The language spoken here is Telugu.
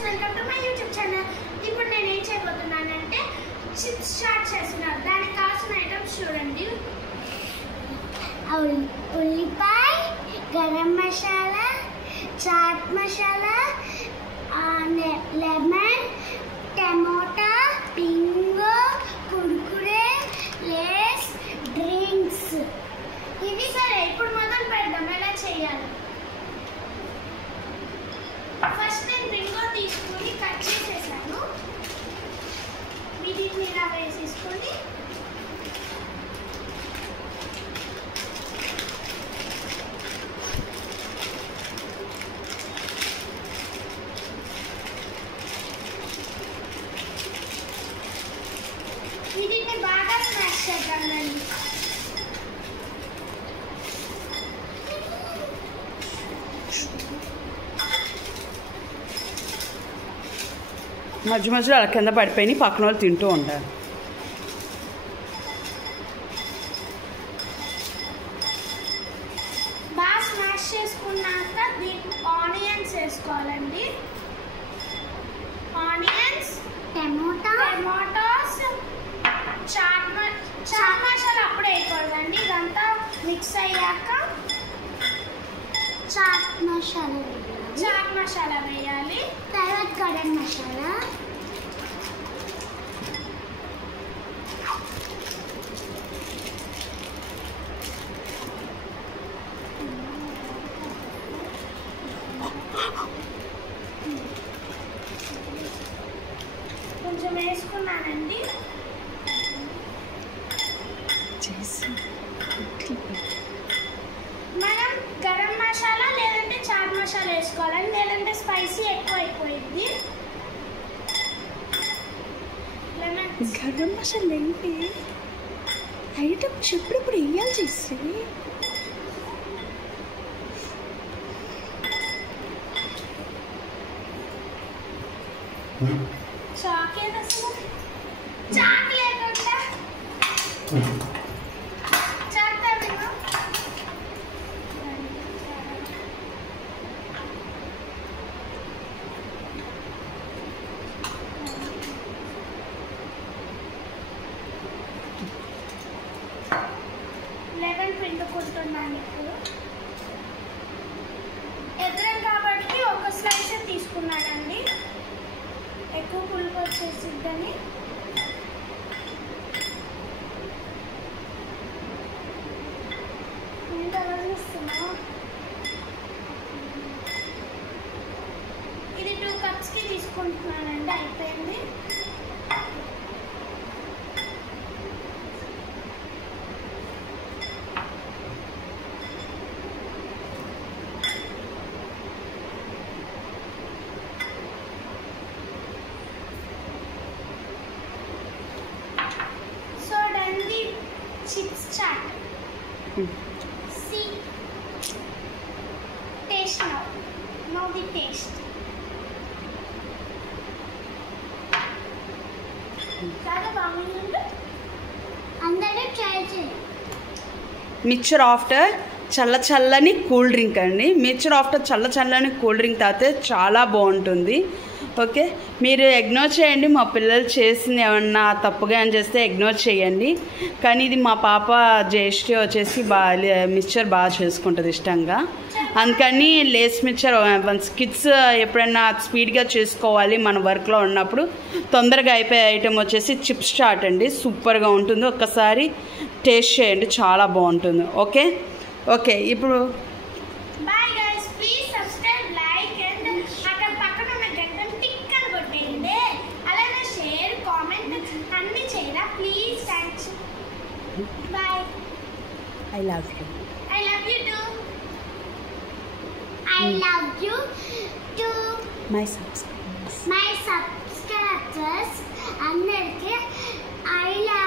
Friends, welcome to my YouTube channel. ఇప్పుడు నేను ఏం చేయబోతున్నానంటే చిప్స్ చాట్ చేస్తున్నాను. దానికి కావాల్సిన ఐటమ్స్ చూడండి. ఉల్లిపాయ, garam masala, chaat masala, lemon, tomato, Bingo, Kurkure, Lays, drinks. ఇది సరే, ఇప్పుడు మొదలు పెడదాం. ఎలా చేయాలి? ఫస్ట్ నేను బింగో తీసుకొని కట్ చేసేసాను. వీటిని ఇలా వేసేసుకొని వీటిని బాగా స్మాష్ చేద్దామండి. మధ్య మధ్యలో అలా కింద పడిపోయి పక్కన వాళ్ళు తింటూ ఉంటారు. బాగా స్మాష్ చేసుకున్నాక దీనికి ఆనియన్స్ వేసుకోవాలండి. ఆనియన్స్, టమాటోస్, చాట్ మసాలా అప్పుడే వేయకూడదండి. ఇదంతా మిక్స్ అయ్యాక చాట్ మసాలా వేయాలి. తర్వాత గరం మసాలా, కొంచెం వేసుకున్నానండి. మనం గరం మసాలా లేదంటే చాట్ మసాలా వేసుకోవాలండి, లేదంటే స్పైసీ ఎక్కువ అయిపోయింది. గరం మసాలా ఏంటి ఐటమ్ చెప్పుడప్పుడు వేయాలి చేసి చాకేది అసలు చాక్ లేకుండా చాకుతావేమో. లెమన్ పిండుకుంటున్నాను. ఇప్పుడు ఎదురం కాబట్టి ఒక స్లైస్ తీసుకున్నానండి. ఎక్కువ పులుపు వచ్చేసిద్దని ఇది 2 కప్స్కి తీసుకుంటున్నానండి. అయిపోయింది. Chips chat. See, taste now. Now the taste. చాలా బాగుంది. అందరూ ట్రై చేయండి. మిక్చర్ ఆఫ్టర్ చల్లని కూల్ డ్రింక్ అండి. మిక్చర్ ఆఫ్టర్ చల్లని కూల్ డ్రింక్ తాగితే చాలా బాగుంటుంది. ఓకే, మీరు ఇగ్నోర్ చేయండి. మా పిల్లలు చేసింది ఏమన్నా తప్పుగా అని చేస్తే ఇగ్నోర్ చేయండి. కానీ ఇది మా పాప జయశ్రీ వచ్చేసి మిక్చర్ బాగా చేసుకుంటుంది ఇష్టంగా. అందుకని లేస్ మిక్చర్ కిడ్స్ ఎప్పుడైనా స్పీడ్గా చేసుకోవాలి మన వర్క్లో ఉన్నప్పుడు తొందరగా అయిపోయే ఐటెం వచ్చేసి చిప్స్ చాట్ అండి. సూపర్గా ఉంటుంది. ఒక్కసారి టేస్ట్ చేయండి, చాలా బాగుంటుంది. ఓకే ఓకే ఇప్పుడు bye guys, please subscribe, like and అక్కడ పక్కన ఉన్న గంటను టిక్ అని కొట్టండి. అలానే షేర్, కామెంట్ అన్ని చేయరా please. Thanks. Bye. I love you. I love you too. I love you too. My subscribers అందరికీ I love